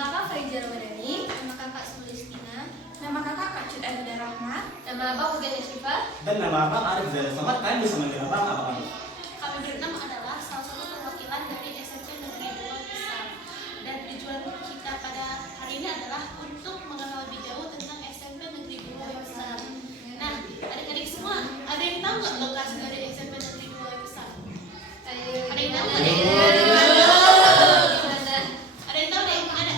kakak Faiza Ramadhani. Nama kakak Sulistina. Nama kakak Kak Cut Adida Rahmat. Nama abang Ugen Yashifa. Dan nama abang Arif Zahra Somad. Kalian bisa manggil abang apa kami? Kami berenam adalah salah satu perwakilan dari SMP Negeri 2 Besar. Dan tujuan kita pada hari ini adalah untuk mengenal lebih jauh tentang SMP Negeri 2 Besar. Nah, adik-adik semua, ada yang tahu nggak lokasi dari SMP Negeri 2 Besar? Ada yang tahu nggak? Ada yang tahu deh? Ada?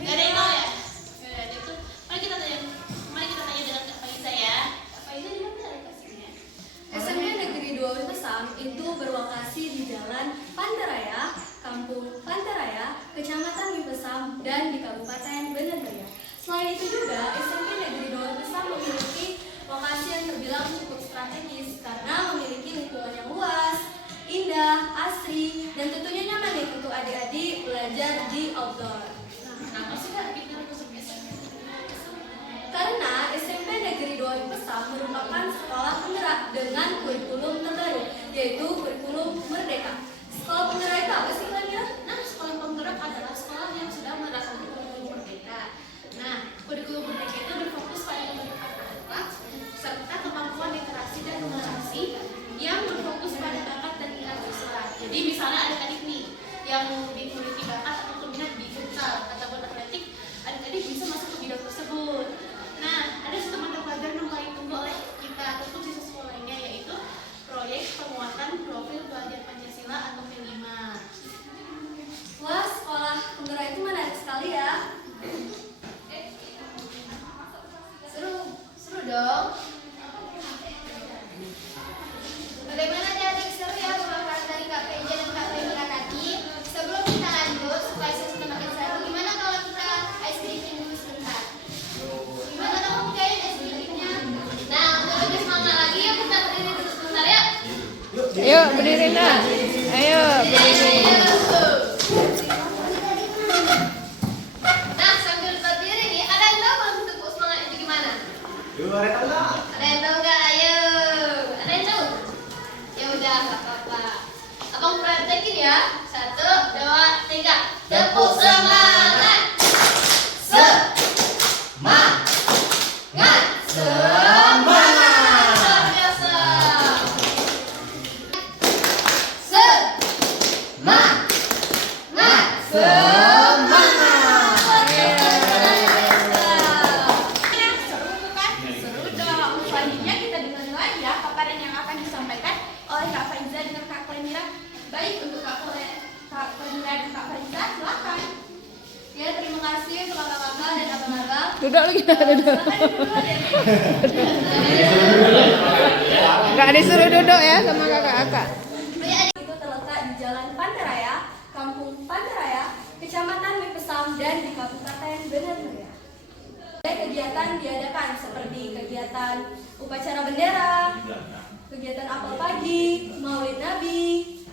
Nggak ada yang tahu ya? Ya, itu. Mari kita tanya dengan Kak Faiza ya. Kak Faiza di mana lokasinya? SMP Negeri 2 Pesam itu berlokasi di Jalan Pantaraya, Kampung Pantaraya, Kecamatan Mipesam, dan di Kabupaten Bener Jaya. Selain itu juga, SMP Negeri 2 Pesam memiliki lokasi yang terbilang cukup strategis karena memiliki lingkungan yang luas, indah, asri, dan tentunya nyaman nih untuk adik-adik belajar di outdoor. Kenapa sih Kak kita masuk SMP? Karena SMP Negeri 2 Pesam merupakan sekolah penggerak dengan kurikulum terbaru, yaitu kurikulum Merdeka. Sekolah penggerak itu apa sih kira-kira? Nah, sekolah penggerak adalah sekolah yang sudah menerapkan kurikulum Merdeka. Nah, kurikulum Merdeka itu berfokus pada pembentukan anak serta kemampuan literasi dan numerasi yang berfokus pada bakat dan minat siswa. Jadi misalnya adik-adik nih yang memiliki bakat atau minat di futsal ataupun atletik, adik-adik bisa masuk ke bidang tersebut. Nah, ada satu mata pelajaran yang paling ditunggu oleh kita ataupun siswa sekolah lainnya, yaitu proyek penguatan profil pelajar Pancasila atau P5. Wah, sekolah penggerak itu menarik sekali ya. Seru dong. Bagaimana adik-adik, seru ya pemaparan dari Kak Faiza dan Kak Faiza tadi. Sebelum kita lanjut, supaya suasana makin seru, gimana kalau kita ice breaking dulu sebentar? Gimana kamu ngerjain ice breakingnya? Nah, untuk lebih semangat lagi, yuk kita berdiri dulu sebentar ya. Ayo berdiri nak. Ayo berdiri. Nah, sambil berdiri nih, ada yang tahu belum tepuk semangat itu gimana? Yuk, ada enggak? Ada yang tahu nggak? Ayo, ada yang tahu? Ya udah, nggak apa-apa. Abang praktekin ya. 1, 2, 3. Tepuk semangat. Semangat. Semangat. Luar biasa. Semangat. Seru kan? Seru dong. Selanjutnya kita dengerin lagi ya paparan yang akan disampaikan oleh Kak Faiza dengan Kak Klemira. Baik, untuk Kak Klemira dan Kak Faiza, silakan. Ya, terima kasih untuk kakak-kakak dan abang-abang. Duduk lagi nak duduk. Silakan dulu deh. Enggak disuruh duduk ya sama kakak-kakak. Itu terletak di Jalan Pantaraya, Kampung Pantaraya, Kecamatan Mipesam, dan di Kabupaten Bener Jaya. Ada kegiatan diadakan seperti kegiatan upacara bendera, kegiatan apel pagi, maulid nabi,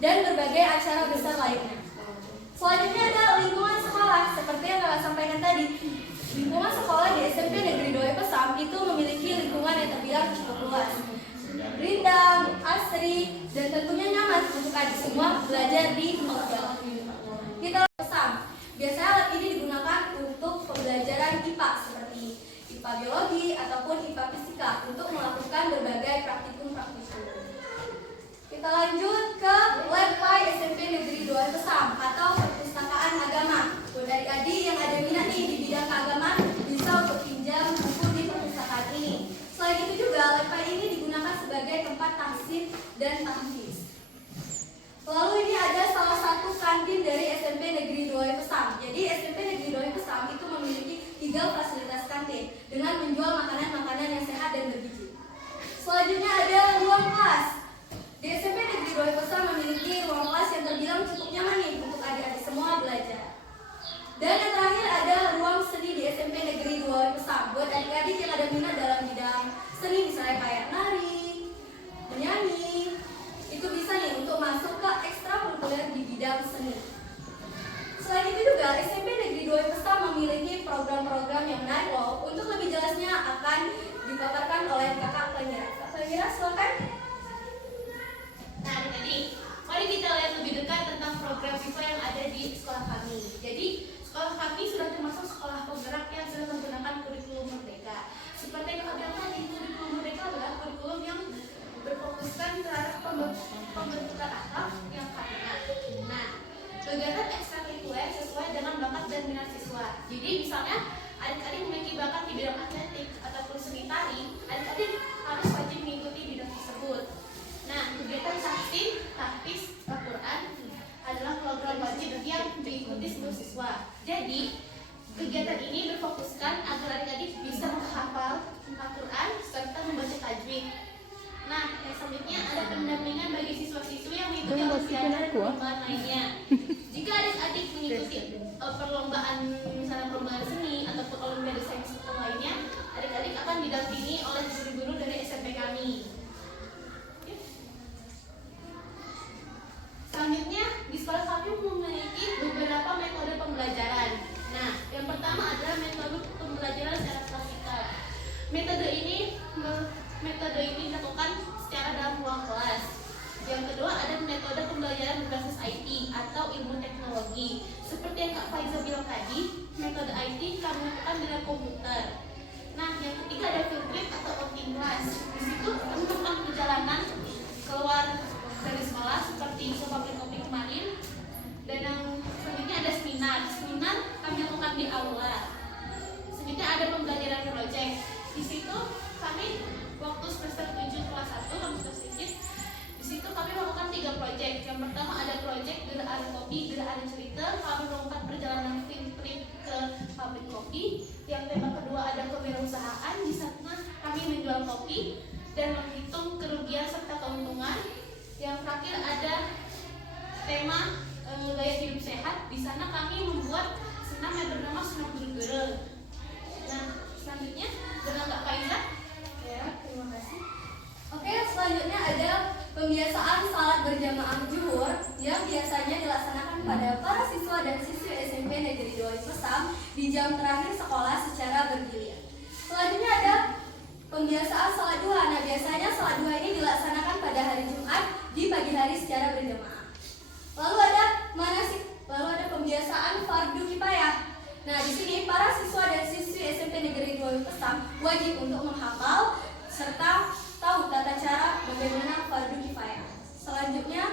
dan berbagai acara besar lainnya. Selanjutnya ada lingkungan sekolah, seperti yang kakak sampaikan tadi. Lingkungan sekolah di SMP Negeri 2 Pesam itu memiliki lingkungan yang terbilang cukup luas, rindang, asri, dan tentunya nyaman untuk adik semua belajar di outdoor. Kita Pesam. Biasanya alat ini digunakan untuk pembelajaran IPA seperti IPA biologi ataupun IPA fisika untuk melakukan berbagai praktikum-praktikum. Kita lanjut ke Lab Pai SMP Negeri 2 Pesam atau perpustakaan agama. Buat adik-adik yang ada minat nih di bidang keagamaan bisa untuk pinjam buku di perpustakaan ini. Selain itu juga Lab Pai ini digunakan sebagai tempat tahsin dan tahfiz. Lalu ini ada salah satu kantin dari SMP Negeri 2 Pesam. Jadi SMP Negeri 2 Pesam itu memiliki 3 fasilitas kantin dengan menjual makanan-makanan yang sehat dan bergizi. Selanjutnya ada ruang kelas. Di SMP Negeri 2 Pesam memiliki ruang kelas yang terbilang cukup nyaman nih untuk adik-adik semua belajar. Dan yang terakhir ada ruang seni di SMP Negeri 2 Pesam. Buat adik-adik yang ada minat dalam bidang seni misalnya kayak nari, menyanyi, itu bisa nih untuk masuk ke ekstrakurikuler di bidang seni. Selain itu juga SMP Negeri 2 Pesam memiliki program-program yang menarik loh. Untuk lebih jelasnya akan dipaparkan oleh Kakak Klemira. Kak Klemira, silakan. Nah, adik-adik, mari kita lihat lebih dekat tentang program siswa yang ada di sekolah kami. Jadi, yang berfokuskan terhadap pembentukan akhlak yang kanan. Nah, kegiatan ekstrakurikuler sesuai dengan bakat dan minat siswa. Jadi misalnya adik-adik memiliki bakat di bidang atletik ataupun seni tari, adik-adik harus wajib mengikuti bidang tersebut. Nah, kegiatan tahfidz, tahfiz Al-Quran adalah program wajib yang diikuti seluruh siswa. Jadi, kegiatan ini berfokuskan agar adik-adik bisa menghafal Al-Quran serta membaca tajwid. Nah, yang selanjutnya ada pendampingan bagi siswa-siswi yang mengikuti olimpiade dan perlombaan lainnya. Jika adik-adik mengikuti perlombaan, misalnya perlombaan seni ataupun olimpiade sains atau lainnya, adik-adik akan didampingi oleh guru-guru dari SMP kami. Selanjutnya, di sekolah kami memiliki beberapa metode pembelajaran. Nah, yang pertama adalah metode pembelajaran secara klasikal. Metode ini dilakukan secara dalam ruang kelas. Yang kedua ada metode pembelajaran berbasis IT atau ilmu teknologi. Seperti yang Kak Faiza bilang tadi, metode IT kami lakukan dengan komputer. Nah, yang ketiga ada field trip atau outing class. Di situ kami melakukan perjalanan keluar dari sekolah seperti ke pabrik kopi kemarin. Dan yang selanjutnya ada seminar. Seminar kami lakukan di aula. Selanjutnya ada pembelajaran project. Di situ kami waktu semester 7 kelas 1 kami sedikit. Di situ kami melakukan 3 proyek. Yang pertama ada proyek Geraan Kopi, Geraan Cerita. Kami melakukan perjalanan field trip ke pabrik kopi. Yang tema kedua ada kewirausahaan. Di sana kami menjual kopi dan menghitung kerugian serta keuntungan. Yang terakhir ada tema gaya hidup sehat. Di sana kami membuat senam yang bernama senam guru-guru. Nah, selanjutnya dengan Kak Faiza. Ya, terima kasih. Oke, selanjutnya ada pembiasaan salat berjamaah zuhur yang biasanya dilaksanakan pada para siswa dan siswi SMP Negeri 2 Pesam di jam terakhir sekolah secara bergiliran. Selanjutnya ada pembiasaan salat duha. Nah, biasanya salat duha ini dilaksanakan pada hari Jumat di pagi hari secara berjamaah. Lalu ada pembiasaan fardu kifayah. Nah, di sini para siswa dan siswi SMP Negeri 2 Pesam wajib untuk menghafal serta tahu tata cara bagaimana fardu kifayah. Selanjutnya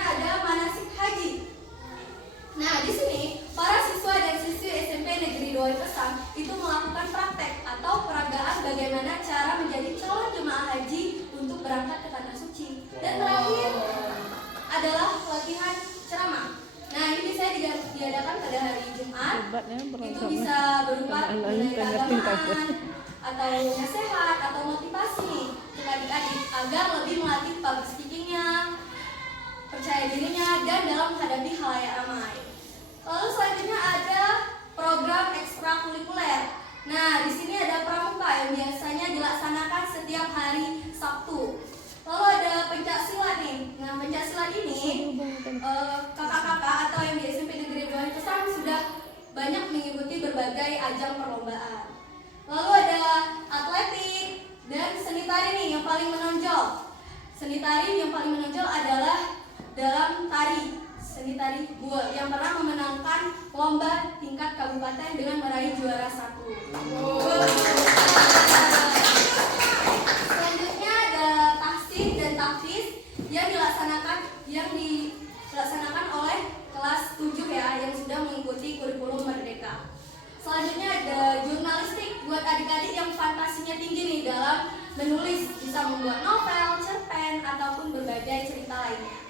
ada manasik haji. Nah, di sini para siswa dan siswi SMP Negeri 2 Pesam itu melakukan praktek atau peragaan bagaimana cara menjadi calon jemaah haji untuk berangkat ke tanah suci. Dan terakhir adalah latihan ceramah. Nah, ini bisa diadakan pada hari Jumat. Itu bisa berupa mengenai keagamaan atau nasihat atau motivasi nih untuk adik-adik agar lebih melatih public speaking-nya, percaya dirinya, dan dalam menghadapi khalayak ramai. Lalu selanjutnya ada program ekstrakurikuler. Nah, di sini ada pramuka yang biasanya dilaksanakan setiap hari Sabtu. Lalu ada pencaksilat nih. Nah, pencaksilat ini kakak-kakak atau yang di SMP Negeri 2 Pesam sudah banyak mengikuti berbagai ajang perlombaan. Lalu ada atletik dan seni tari nih yang paling menonjol. Seni tari yang paling menonjol adalah dalam seni tari buel yang pernah memenangkan lomba tingkat kabupaten dengan meraih juara 1. Selanjutnya ada tahsin dan tahfiz yang dilaksanakan oleh kelas 7 ya yang sudah mengikuti kurikulum Merdeka. Selanjutnya ada jurnalistik buat adik-adik yang fantasinya tinggi nih dalam menulis, bisa membuat novel, cerpen, ataupun berbagai cerita lainnya.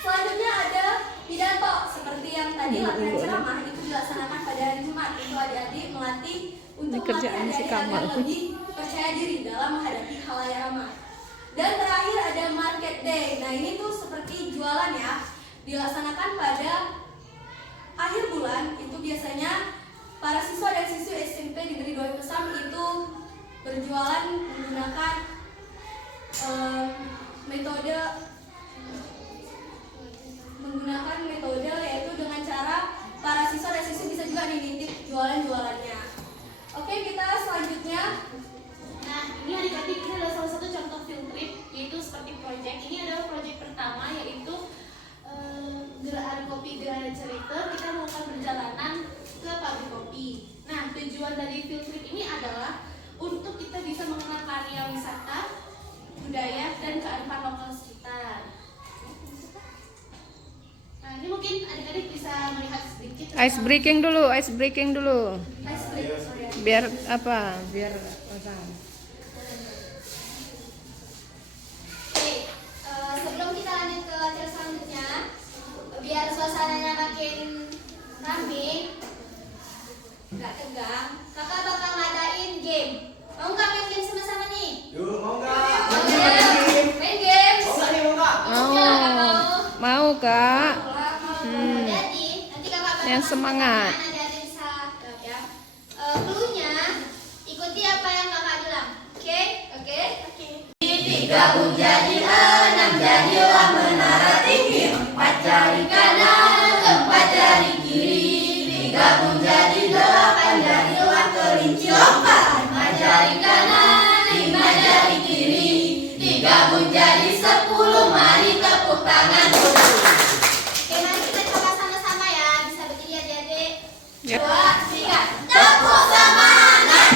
Selanjutnya ada pidato, seperti yang tadi latihan ceramah itu dilaksanakan pada hari Jumat untuk adik-adik melatih adik-adik agar lebih percaya diri dalam menghadapi khalayak ramai. Dan terakhir ada market day. Nah, ini tuh seperti jualan ya, dilaksanakan pada akhir bulan. Itu biasanya para siswa dan siswi SMP Negeri 2 Pesam itu berjualan menggunakan metode yaitu dengan cara para siswa dan siswi bisa juga nitip jualan-jualannya. Oke, kita selanjutnya. Nah, ini adik-adik, ini adalah salah satu contoh field trip, yaitu seperti proyek. Ini adalah proyek pertama, yaitu Geraan Kopi, Geraan Cerita. Kita melakukan perjalanan ke pabrik kopi. Nah, tujuan dari field trip ini adalah untuk kita bisa mengenal karya wisata Ice breaking dulu, ice breaking dulu. Ice break, sorry ya. Biar apa? Biar pasang. Oke, sebelum kita lanjut ke acara selanjutnya, biar suasananya makin rame, nggak tegang, kakak bakal ngadain game. Mau nggak main game sama-sama nih? Yuk, mau nggak? Main game. Main game. Mau nggak nih, mau nggak? Mau Kak? Jadi nanti kakak bakal Yang semangat. nanti ada bisa ya. Cluenya ikuti apa yang kakak bilang. Oke? Oke? Oke. Digabung jadi 6, jadilah menara tinggi. 4 jari kanan, 4 jari kiri. Digabung jadi 8, jadilah kelinci lompat. 5 jari kanan, 5 jari kiri. Digabung jadi 10, mari tepuk tangan dulu. Oke, mari kita coba sama-sama ya. Bisa berdiri adik-adik. Yap. 2, 3. Tepuk semangat.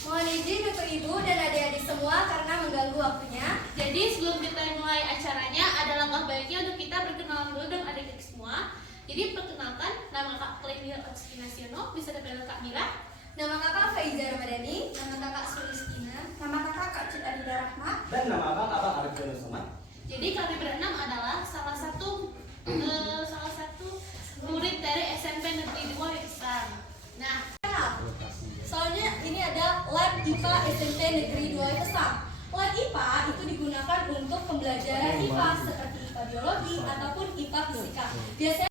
Mohon izin untuk ibu dan adik-adik semua karena mengganggu waktunya. Jadi sebelum kita mulai acaranya, ada langkah baiknya untuk kita berkenalan dulu dengan adik-adik semua. Jadi perkenalkan, nama Kak Clenia Otskinasyono, bisa dipanggil Kak Mira. Nama kakak Faiza Ramadhani, nama kakak Sulistina, nama kakak Kak Cid Adida Rahma. Dan nama abang Arif Zahir Somad. Jadi kami berenam adalah salah satu murid dari SMP Negeri 2 Wiksam. Nah, Soalnya ini ada lab IPA SMP Negeri 2 Kesam. Lab IPA itu digunakan untuk pembelajaran IPA seperti IPA biologi ataupun IPA fisika. Biasanya